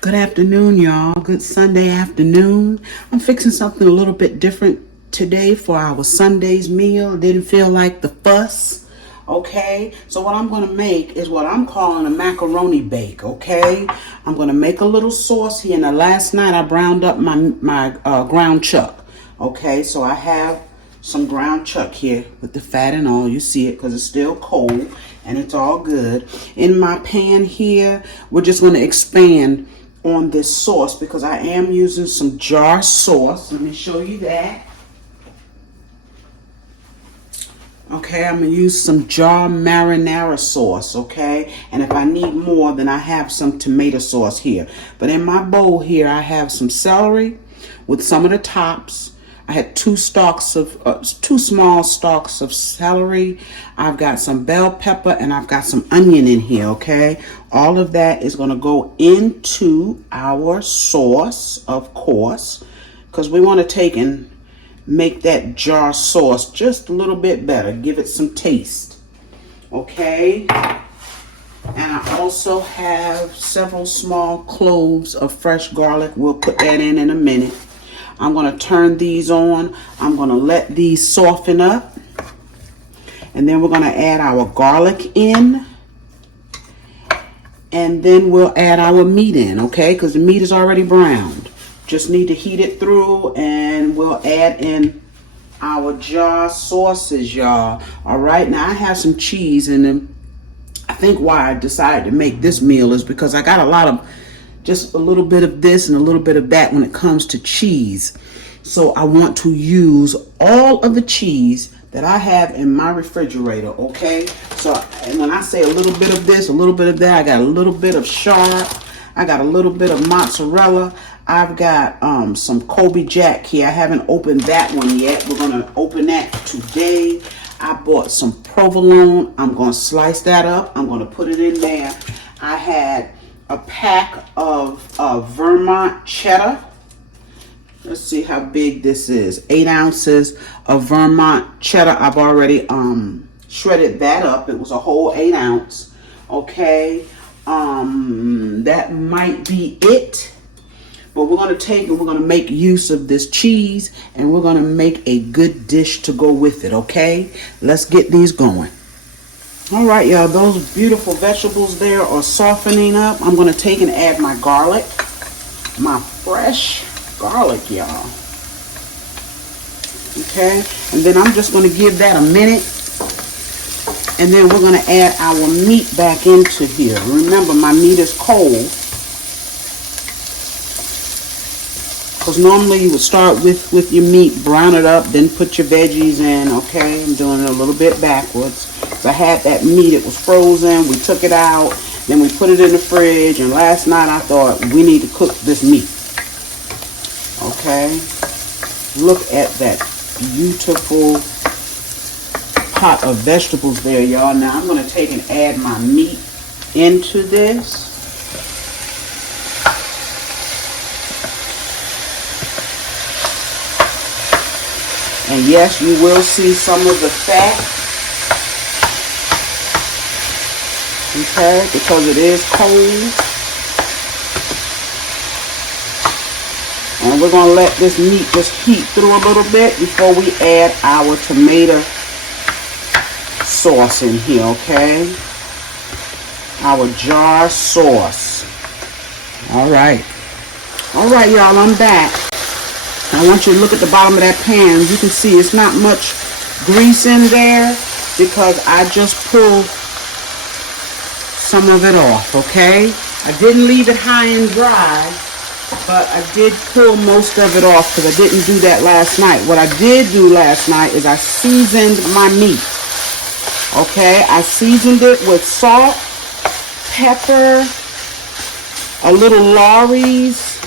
Good afternoon, y'all. Good Sunday afternoon. I'm fixing something a little bit different today for our Sunday's meal. Didn't feel like the fuss. Okay, so what I'm going to make is what I'm calling a macaroni bake. Okay, I'm going to make a little sauce here. Now, last night I browned up my ground chuck. Okay, so I have some ground chuck here with the fat and all. You see it because it's still cold and it's all good. In my pan here, we're just going to expand on this sauce because I am using some jar sauce. Let me show you that. Okay, I'm going to use some jar marinara sauce, okay? And if I need more, then I have some tomato sauce here. But in my bowl here, I have some celery with some of the tops. I had two small stalks of celery. I've got some bell pepper and I've got some onion in here, okay? All of that is going to go into our sauce, of course, because we want to take and make that jar sauce just a little bit better. Give it some taste. Okay. And I also have several small cloves of fresh garlic. We'll put that in a minute. I'm going to turn these on. I'm going to let these soften up. And then we're going to add our garlic in. And then we'll add our meat in, okay? Because the meat is already browned. Just need to heat it through and we'll add in our jar sauces, y'all. All right, now I have some cheese in them. I think why I decided to make this meal is because I got just a little bit of this and a little bit of that when it comes to cheese. So I want to use all of the cheese that I have in my refrigerator, okay? So, and when I say a little bit of this, a little bit of that, I got a little bit of sharp, I got a little bit of mozzarella, I've got some Kobe Jack here. I haven't opened that one yet. We're going to open that today. I bought some provolone. I'm going to slice that up. I'm going to put it in there. I had a pack of Vermont cheddar. Let's see how big this is. 8 ounces of Vermont cheddar. I've already shredded that up. It was a whole 8 ounce. Okay. That might be it. But we're going to take and we're going to make use of this cheese and we're going to make a good dish to go with it, okay? Let's get these going. All right, y'all, those beautiful vegetables there are softening up. I'm going to take and add my garlic, my fresh garlic, y'all. Okay, and then I'm just going to give that a minute. And then we're going to add our meat back into here. Remember, my meat is cold. Because normally you would start with your meat, brown it up, then put your veggies in, okay? I'm doing it a little bit backwards. So I had that meat, it was frozen, we took it out, then we put it in the fridge, and last night I thought we need to cook this meat. Okay? Look at that beautiful pot of vegetables there, y'all. Now I'm going to take and add my meat into this. And yes, you will see some of the fat, okay, because it is cold. And we're going to let this meat just heat through a little bit before we add our tomato sauce in here, okay? Our jar sauce. All right. All right, y'all, I'm back. I want you to look at the bottom of that pan. You can see it's not much grease in there because I just pulled some of it off, okay? I didn't leave it high and dry, but I did pull most of it off because I didn't do that last night. What I did do last night is I seasoned my meat, okay? I seasoned it with salt, pepper, a little Lawry's,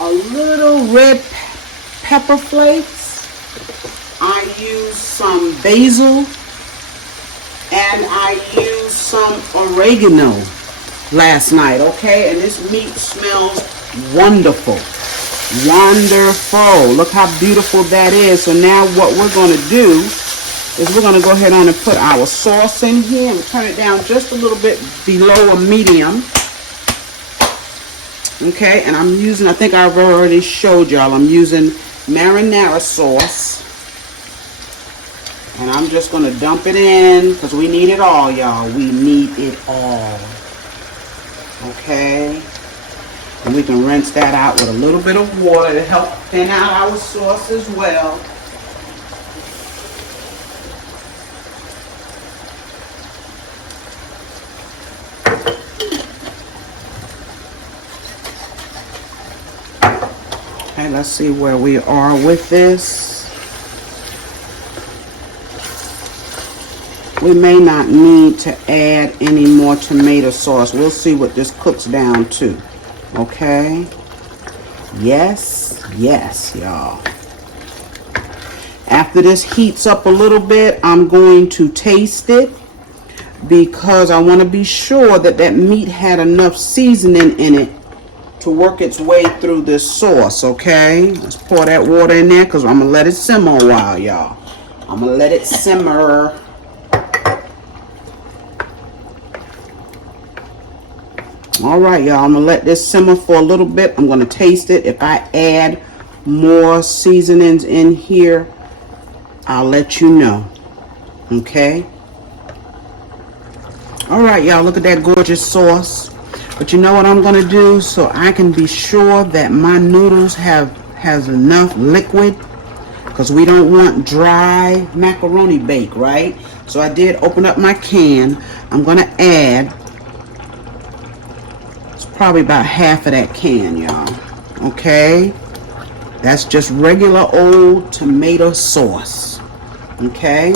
a little red pepper flakes. I used some basil and I used some oregano last night, okay? And this meat smells wonderful. Wonderful. Look how beautiful that is. So now what we're going to do is we're going to go ahead on and put our sauce in here and turn it down just a little bit below a medium. Okay, and I'm using, I think I've already showed y'all, I'm using marinara sauce. And I'm just going to dump it in because we need it all, y'all. We need it all. Okay. And we can rinse that out with a little bit of water to help thin out our sauce as well. Okay, let's see where we are with this. We may not need to add any more tomato sauce. We'll see what this cooks down to. Okay. Yes, y'all. After this heats up a little bit, I'm going to taste it because I want to be sure that that meat had enough seasoning in it to work its way through this sauce. Okay. Let's pour that water in there because I'm going to let it simmer a while, y'all. I'm going to let it simmer. All right, y'all, I'm gonna let this simmer for a little bit. I'm gonna taste it. If I add more seasonings in here, I'll let you know. Okay. All right, y'all, look at that gorgeous sauce. But you know what I'm gonna do so I can be sure that my noodles has enough liquid, because we don't want dry macaroni bake, right? So I did open up my can. I'm gonna add probably about half of that can, y'all. Okay, that's just regular old tomato sauce. Okay,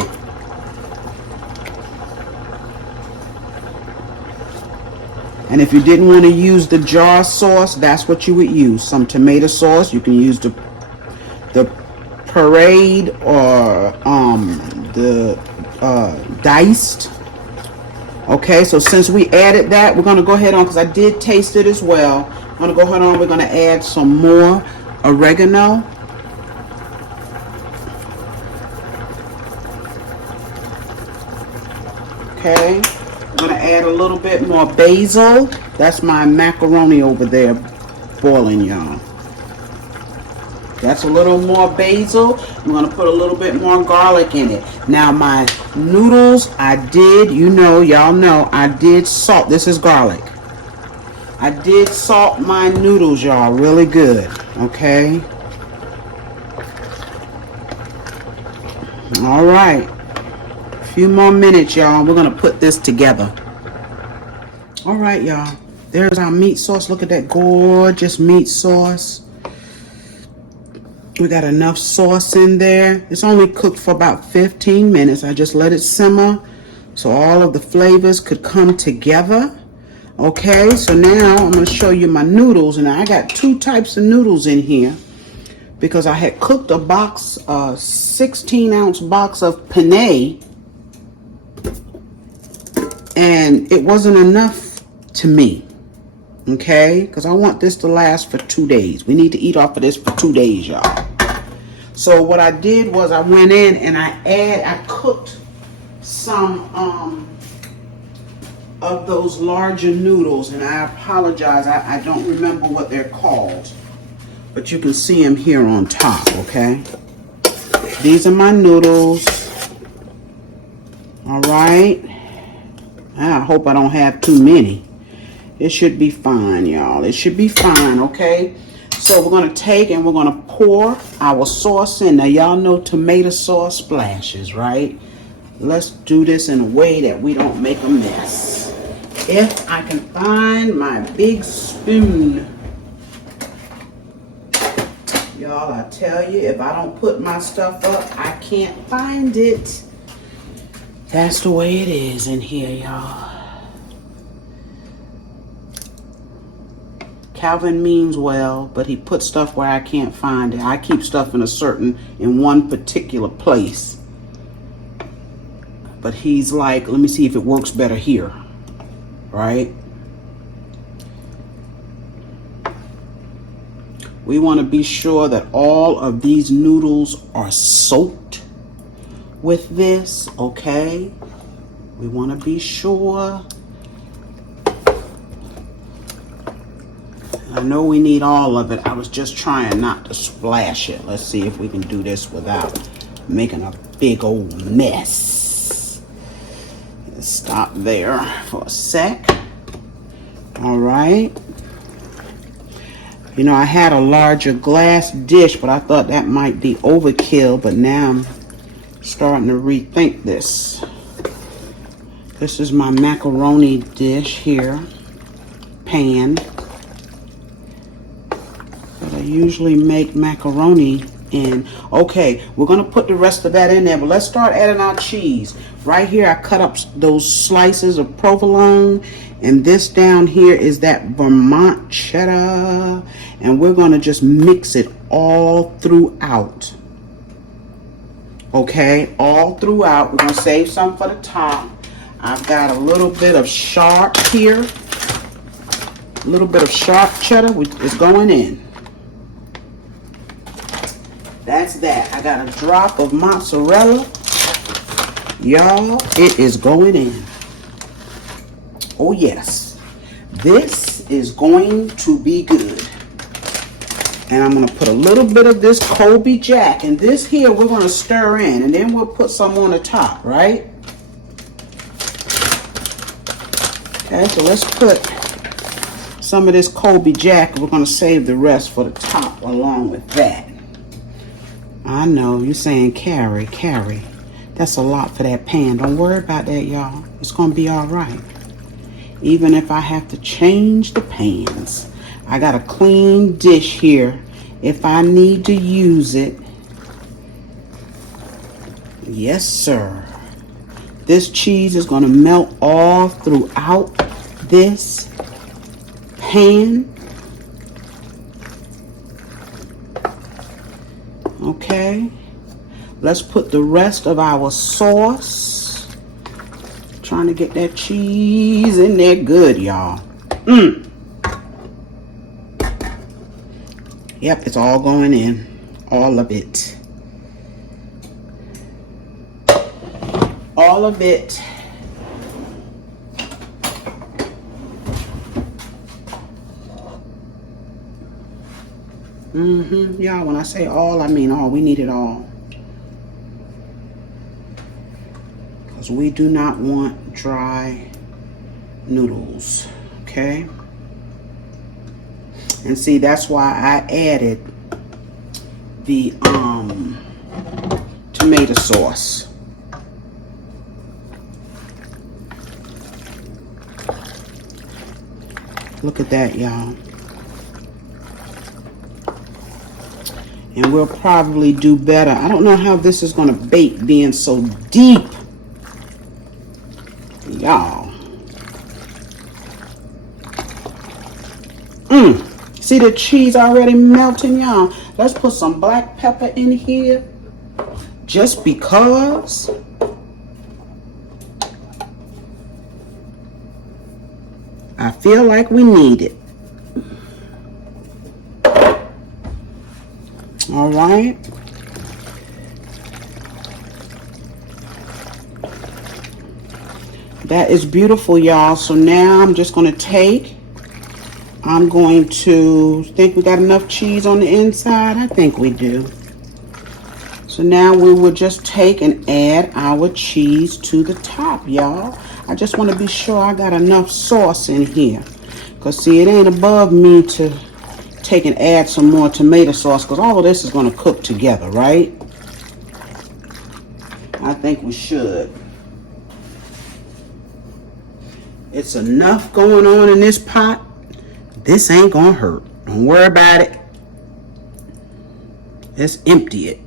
and if you didn't want to use the jar sauce, that's what you would use, some tomato sauce. You can use the pureed or the diced. Okay, so since we added that, we're going to go ahead on, because I did taste it as well. I'm going to go ahead on, we're going to add some more oregano. Okay, I'm going to add a little bit more basil. That's my macaroni over there boiling, y'all. That's a little more basil. I'm going to put a little bit more garlic in it. Now my noodles, I did, y'all know, I did salt. This is garlic. I did salt my noodles, y'all, really good. Okay. All right. A few more minutes, y'all. We're going to put this together. All right, y'all. There's our meat sauce. Look at that gorgeous meat sauce. We got enough sauce in there. It's only cooked for about 15 minutes. I just let it simmer so all of the flavors could come together. Okay, so now I'm going to show you my noodles. And I got two types of noodles in here because I had cooked a box, 16-ounce box of penne, and it wasn't enough to me. Okay, because I want this to last for 2 days. We need to eat off of this for 2 days, y'all. So what I did was I went in and I cooked some of those larger noodles, and I apologize, I don't remember what they're called, but you can see them here on top. Okay, these are my noodles. All right, I hope I don't have too many. It should be fine, y'all. It should be fine, okay? So we're going to take and we're going to pour our sauce in. Now, y'all know tomato sauce splashes, right? Let's do this in a way that we don't make a mess. If I can find my big spoon. Y'all, I tell you, if I don't put my stuff up, I can't find it. That's the way it is in here, y'all. Calvin means well, but he puts stuff where I can't find it. I keep stuff in one particular place. But he's like, let me see if it works better here. Right? We want to be sure that all of these noodles are soaked with this, okay? We want to be sure. I know we need all of it. I was just trying not to splash it. Let's see if we can do this without making a big old mess. Let's stop there for a sec. All right. You know, I had a larger glass dish, but I thought that might be overkill, but now I'm starting to rethink this. This is my macaroni dish here, pan. But I usually make macaroni in. Okay, we're gonna put the rest of that in there, but let's start adding our cheese. Right here, I cut up those slices of provolone, and this down here is that Vermont cheddar, and we're gonna just mix it all throughout. Okay, all throughout. We're gonna save some for the top. I've got a little bit of sharp here. A little bit of sharp cheddar is going in. That's that. I got a drop of mozzarella. Y'all, it is going in. Oh yes. This is going to be good. And I'm going to put a little bit of this Colby Jack. And this here we're going to stir in. And then we'll put some on the top, right? Okay, so let's put some of this Colby Jack. We're going to save the rest for the top along with that. I know, you're saying, Carrie, that's a lot for that pan. Don't worry about that, y'all. It's going to be all right. Even if I have to change the pans. I got a clean dish here if I need to use it. Yes, sir. This cheese is going to melt all throughout this pan. Okay. Let's put the rest of our sauce. Trying to get that cheese in there good, y'all. Yep, it's all going in. All of it. All of it. Y'all, when I say all, I mean all. We need it all. Because we do not want dry noodles. Okay? And see, that's why I added the tomato sauce. Look at that, y'all. And we'll probably do better. I don't know how this is going to bake being so deep. Y'all. See the cheese already melting, y'all? Let's put some black pepper in here. Just because. I feel like we need it. All right. That is beautiful, y'all. So now I'm just going to I'm going to think we got enough cheese on the inside. I think we do. So now we will just take and add our cheese to the top, y'all. I just want to be sure I got enough sauce in here. Because see, it ain't above me to take and add some more tomato sauce, because all of this is going to cook together, right? I think we should. It's enough going on in this pot. This ain't gonna hurt. Don't worry about it. Let's empty it.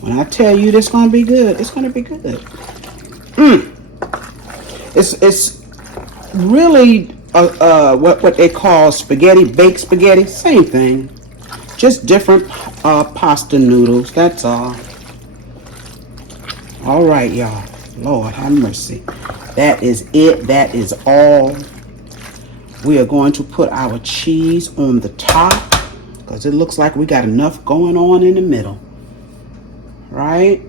When I tell you this gonna be good, it's gonna be good. It's really what they call spaghetti, baked spaghetti. Same thing, just different pasta noodles. That's all. All right, y'all. Lord have mercy. That is it. That is all. We are going to put our cheese on the top because it looks like we got enough going on in the middle. Right?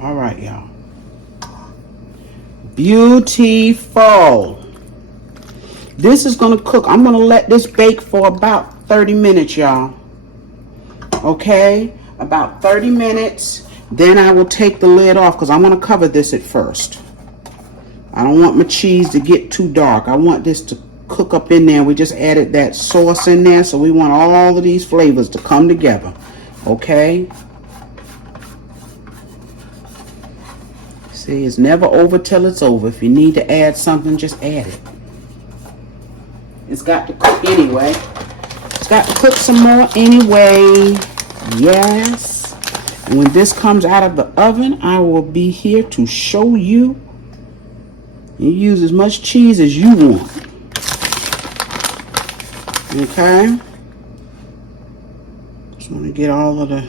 All right, y'all. Beautiful. This is going to cook. I'm going to let this bake for about 30 minutes, y'all. Okay? About 30 minutes. Then I will take the lid off because I want to cover this at first. I don't want my cheese to get too dark. I want this to cook up in there. We just added that sauce in there, so we want all of these flavors to come together. Okay? See, it's never over till it's over. If you need to add something, just add it. It's got to cook anyway. It's got to cook some more anyway. Yes. And when this comes out of the oven, I will be here to show you. You use as much cheese as you want. Okay? Just want to get all of the...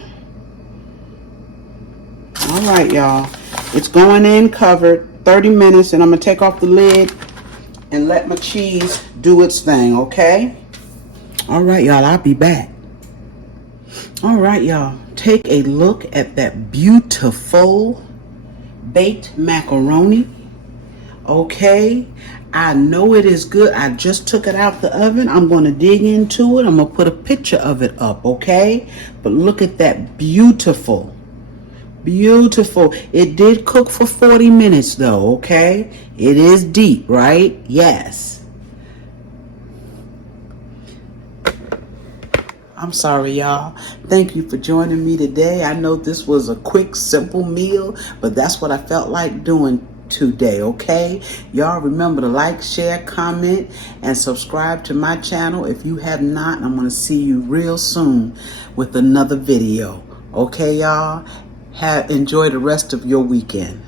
Alright, y'all. It's going in covered 30 minutes, and I'm going to take off the lid and let my cheese do its thing, okay? Alright, y'all. I'll be back. Alright, y'all. Take a look at that beautiful baked macaroni. Okay, I know it is good. I just took it out the oven. I'm going to dig into it. I'm going to put a picture of it up, okay? But look at that beautiful. Beautiful. It did cook for 40 minutes though, okay? It is deep, right? Yes. I'm sorry, y'all. Thank you for joining me today. I know this was a quick, simple meal, but that's what I felt like doing today, okay? Y'all remember to like, share, comment, and subscribe to my channel if you have not. I'm going to see you real soon with another video. Okay, y'all? Enjoy the rest of your weekend.